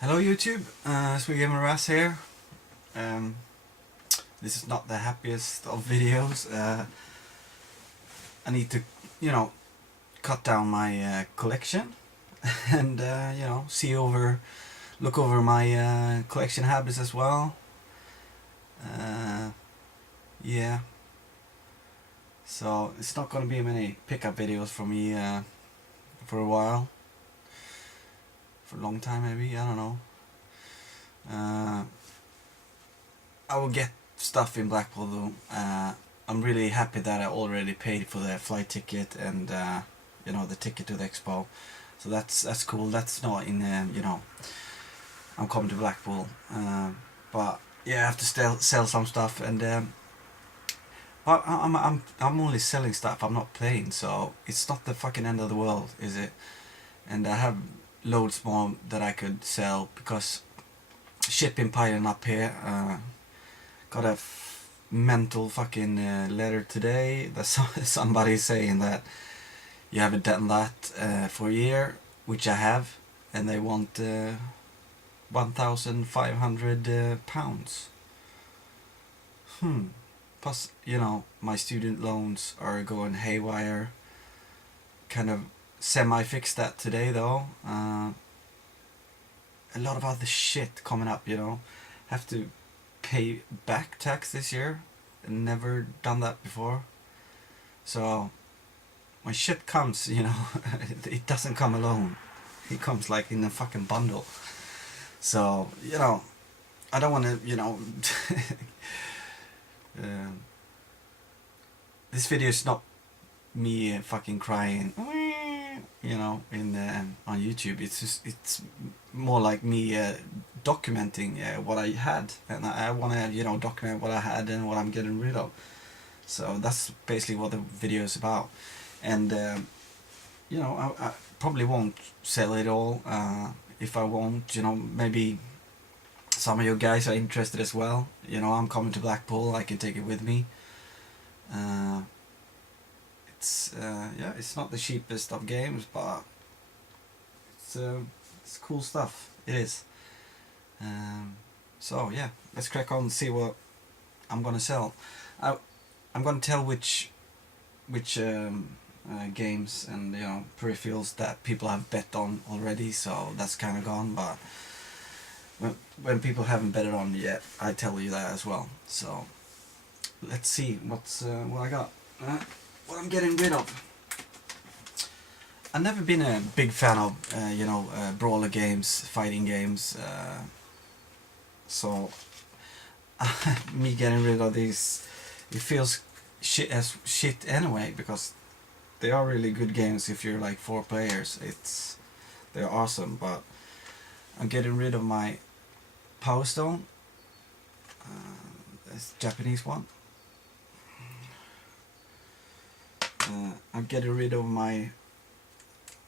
Hello YouTube, Sweet Gamer Ras here. Um, this is not the happiest of videos. I need to, you know, cut down my collection and look over my collection habits as well. Uh, yeah, so it's not gonna be many pickup videos for me for a while, for a long time maybe. I don't know. Uh, I will get stuff in Blackpool though. I'm really happy that I already paid for the flight ticket and the ticket to the expo. So that's cool. That's not in I'm coming to Blackpool, but yeah, I have to still sell some stuff and but I'm only selling stuff. I'm not playing, so it's not the fucking end of the world, is it? And I have loads more that I could sell because shipping piling up here. Got a mental fucking letter today that somebody saying that you haven't done that for a year, which I have, and they want £1,500. Plus, my student loans are going haywire. Kind of semi-fixed that today though. A lot of other shit coming up, Have to pay back tax this year. Never done that before. So when shit comes, it doesn't come alone. It comes like in a fucking bundle. So, I don't want to, this video is not me fucking crying, in on YouTube. It's more like me documenting what I had, and I want to document what I had and what I'm getting rid of. So that's basically what the video is about. And I probably won't sell it all. If I won't, maybe some of you guys are interested as well. I'm coming to Blackpool. I can take it with me. It's not the cheapest of games, but it's cool stuff. It is. So yeah, let's crack on and see what I'm gonna sell. I'm gonna tell which games and peripherals that people have bet on already. So that's kind of gone. But when people haven't betted on yet, I tell you that as well. So let's see what I got. What I'm getting rid of. I've never been a big fan of brawler games, fighting games. So me getting rid of these, it feels shit as shit anyway, because they are really good games if you're like 4 players. They're awesome, but I'm getting rid of my Power Stone. That's Japanese one. I'm getting rid of my.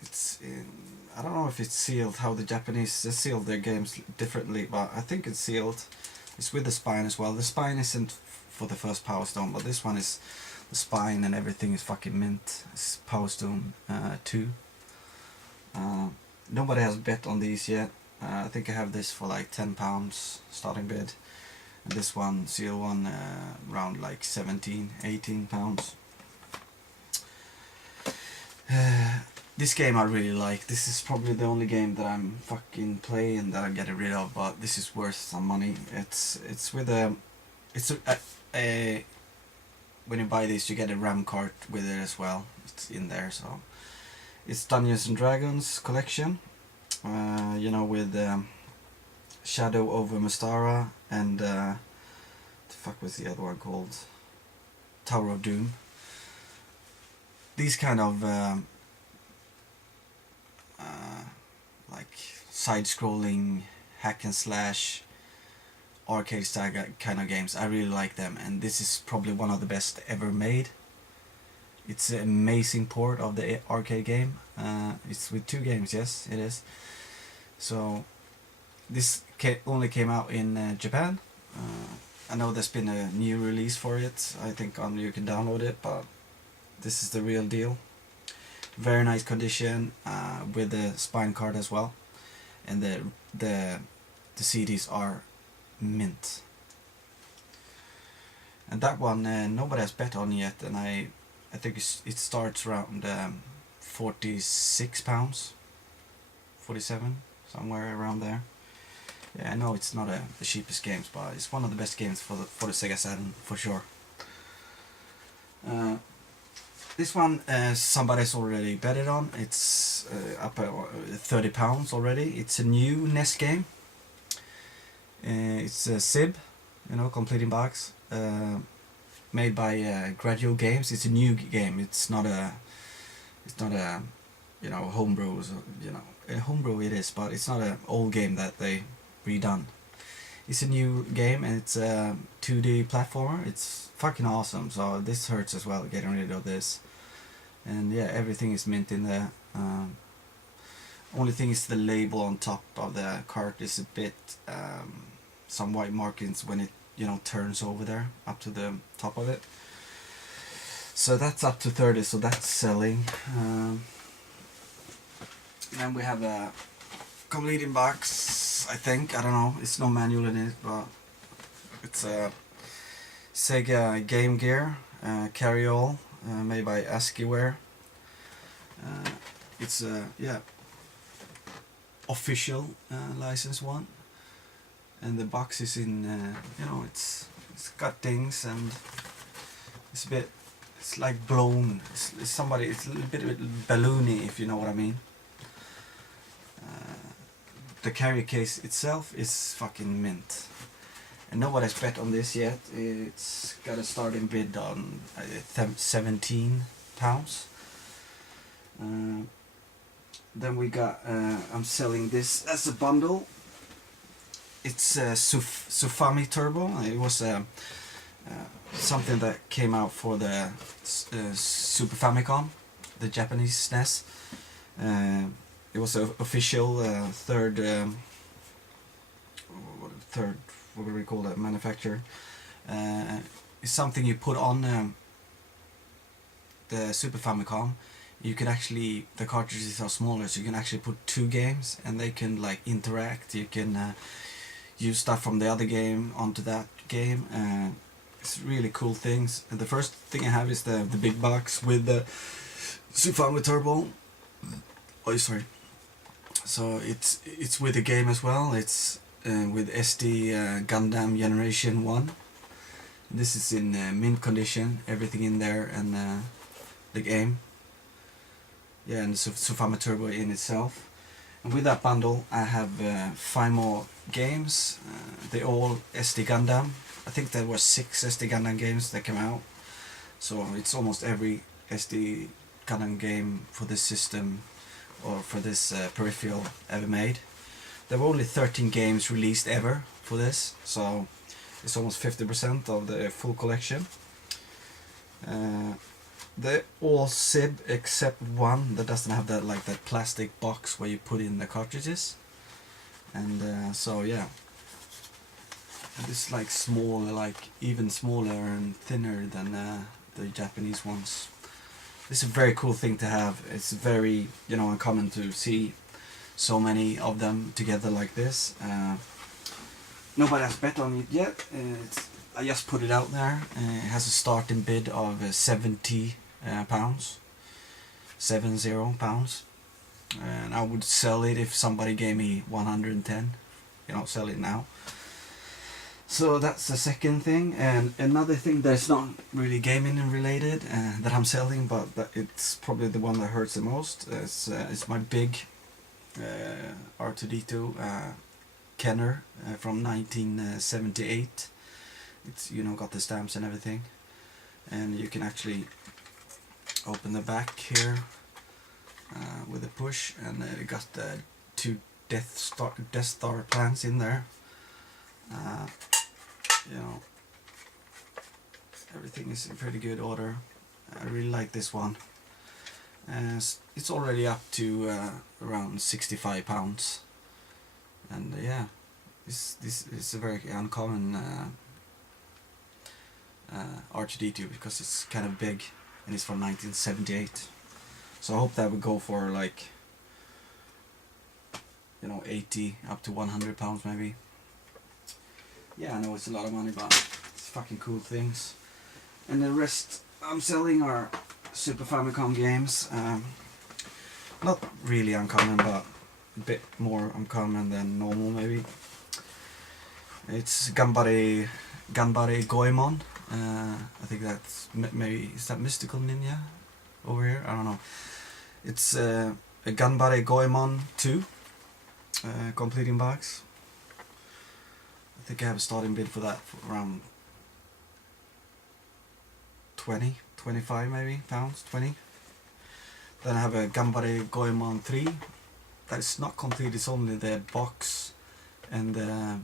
I don't know if it's sealed. How the Japanese seal their games differently, but I think it's sealed. It's with the spine as well. The spine isn't for the first Power Stone, but this one is the spine and everything is fucking mint. It's Power Stone 2. Nobody has bet on these yet. I think I have this for like £10 starting bid. And this one, seal one, around like 17, £18. This game I really like. This is probably the only game that I'm fucking playing that I'm getting rid of, but this is worth some money. It's with a when you buy this you get a RAM card with it as well. It's in there, so it's Dungeons and Dragons collection. With Shadow over Mystara and the fuck was the other one called? Tower of Doom. These kind of like side-scrolling hack and slash arcade style kind of games, I really like them, and this is probably one of the best ever made. It's an amazing port of the arcade game. It's with 2 games, yes it is. So this only came out in Japan. I know there's been a new release for it. I think you can download it, but this is the real deal. Very nice condition with the spine card as well. and the CDs are mint. And that one nobody has bet on yet, and I think it starts around £46, 47, somewhere around there. Yeah, I know it's not the cheapest games, but it's one of the best games for the Sega Saturn for sure. This one somebody's already betted on. It's up at £30 already. It's a new NES game. It's a SIB, completing box, made by Gradual Games. It's a new game. It's not a homebrew. Homebrew it is, but it's not an old game that they redone. It's a new game, and it's a 2D platformer. It's fucking awesome. So this hurts as well, getting rid of this. And yeah, everything is mint in there. Only thing is the label on top of the cart is a bit some white markings when it turns over there up to the top of it. So that's up to 30, so that's selling. Then we have a completing box, I think. I don't know, it's no manual in it, but it's a Sega Game Gear carry-all made by ASCIIware. It's a official license one, and the box is in it's got dings, and it's like blown. It's a little bit balloony, if you know what I mean. The carry case itself is fucking mint, and nobody's bet on this yet. It's got a starting bid on £17. Then we got I'm selling this as a bundle. It's a Sufami Turbo. It was something that came out for the Super Famicom, the Japanese SNES. It was an official third what do we call that, manufacturer. It's something you put on the Super Famicom. You can actually, the cartridges are smaller, so you can actually put 2 games and they can like interact. You can use stuff from the other game onto that game. It's really cool things. And the first thing I have is the big box with the Sufami Turbo. Oh, sorry. So it's with the game as well. It's with SD Gundam Generation 1. This is in mint condition, everything in there, and the game. Yeah, and the Sufami Turbo in itself. And with that bundle I have 5 more games. They all SD Gundam. I think there were 6 SD Gundam games that came out. So it's almost every SD Gundam game for this system or for this peripheral ever made. There were only 13 games released ever for this, so it's almost 50% of the full collection. They're all SIB except one that doesn't have that plastic box where you put in the cartridges. And so yeah, and this is like smaller, even smaller and thinner than the Japanese ones. This is a very cool thing to have. It's very uncommon to see so many of them together like this. Nobody has bet on it yet. I just put it out there. It has a starting bid of £70, £70, and I would sell it if somebody gave me 110. Sell it now. So that's the second thing. And another thing that's not really gaming related that I'm selling, but that it's probably the one that hurts the most. It's my big R2D2 Kenner from 1978. It's got the stamps and everything, and you can actually open the back here with a push, and it got the 2 Death Star plans in there. Everything is in pretty good order. I really like this one. It's already up to around £65, and yeah, this is a very uncommon R2D2 because it's kind of big, and it's from 1978. So I hope that would go for you know, 80 up to 100 pounds maybe. Yeah, I know it's a lot of money, but it's fucking cool things. And the rest I'm selling are Super Famicom games. Not really uncommon, but a bit more uncommon than normal maybe. It's Ganbare Goemon. I think that's maybe, is that Mystical Ninja over here? I don't know. It's a Ganbare Goemon 2 completing box. I think I have a starting bid for that for around 20, 25 maybe pounds, 20. Then I have a Ganbare Goemon 3. That is not complete, it's only the box and the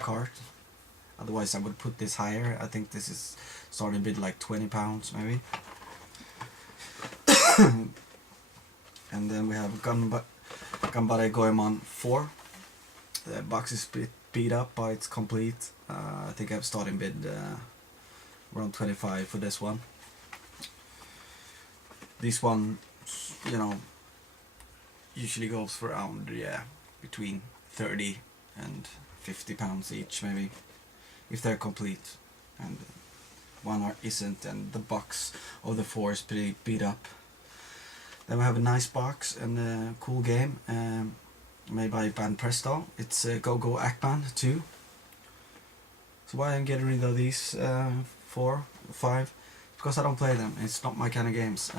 cart. Otherwise I would put this higher. I think this is starting bid like 20 pounds maybe. And then we have Ganbare Goemon 4. The box is beat up, but it's complete. I think I have starting bid around 25 for this one. This one, you know, usually goes for around, yeah, between 30 and 50 pounds each maybe, if they're complete, and one isn't, and the box of the 4 is pretty beat up. Then we have a nice box and a cool game made by Band Presto. It's Go-Go Ackman 2. So why I'm getting rid of these 4, 5? Because I don't play them. It's not my kind of games.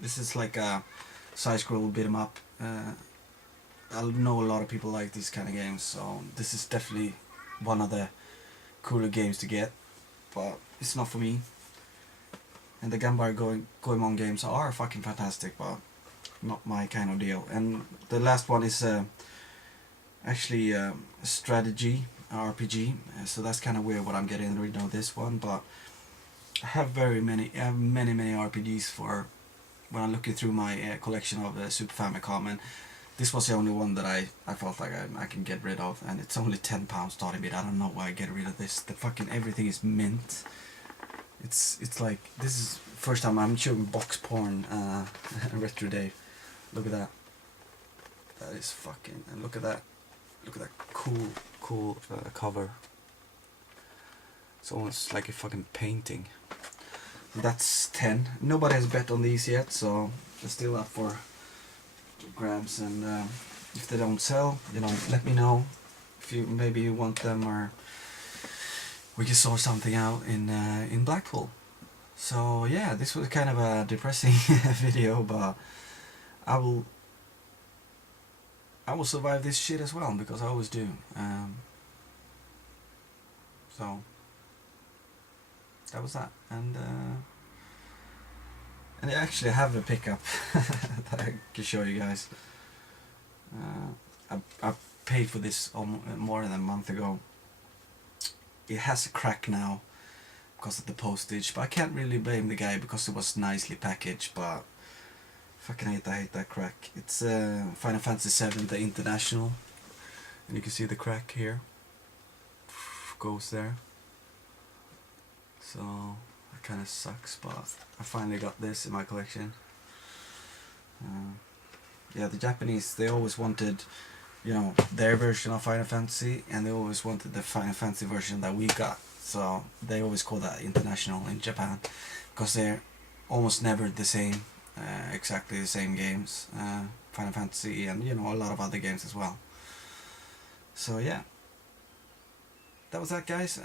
This is like a side-scroll beat 'em up. I know a lot of people like these kind of games, so this is definitely one of the cooler games to get, but it's not for me. And the Ganbare Goemon games are fucking fantastic, but not my kind of deal. And the last one is actually a strategy RPG, so that's kind of weird what I'm getting rid of this one, but I have many RPGs for when I'm looking through my collection of Super Famicom, and this was the only one that I felt like I can get rid of, and it's only £10 starting bid. I don't know why I get rid of this. The fucking everything is mint. It's like, this is first time I'm showing box porn Retro Dave. Look at that. That is fucking, and look at that cool cover. It's almost like a fucking painting. That's 10. Nobody has bet on these yet, so they're still up for grabs, and if they don't sell, you know, let me know if you maybe want them, or we can sort something out in Blackpool. So yeah, this was kind of a depressing video, but I will survive this shit as well, because I always do. So that was that, and I actually have a pickup that I can show you guys. I paid for this more than a month ago. It has a crack now because of the postage, but I can't really blame the guy because it was nicely packaged, but fucking hate that crack. It's Final Fantasy VII, the International, and you can see the crack here. Goes there. So it kind of sucks, but I finally got this in my collection. Yeah, the Japanese, they always wanted, you know, their version of Final Fantasy, and they always wanted the Final Fantasy version that we got. So they always call that International in Japan, because they're almost never the same, exactly the same games. Final Fantasy, and you know, a lot of other games as well. So yeah, that was that, guys.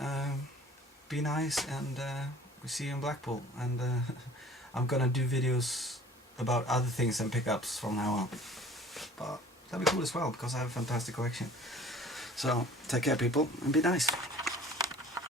Be nice, and we see you in Blackpool, and I'm gonna do videos about other things and pickups from now on, but that'd be cool as well, because I have a fantastic collection. So take care, people, and be nice.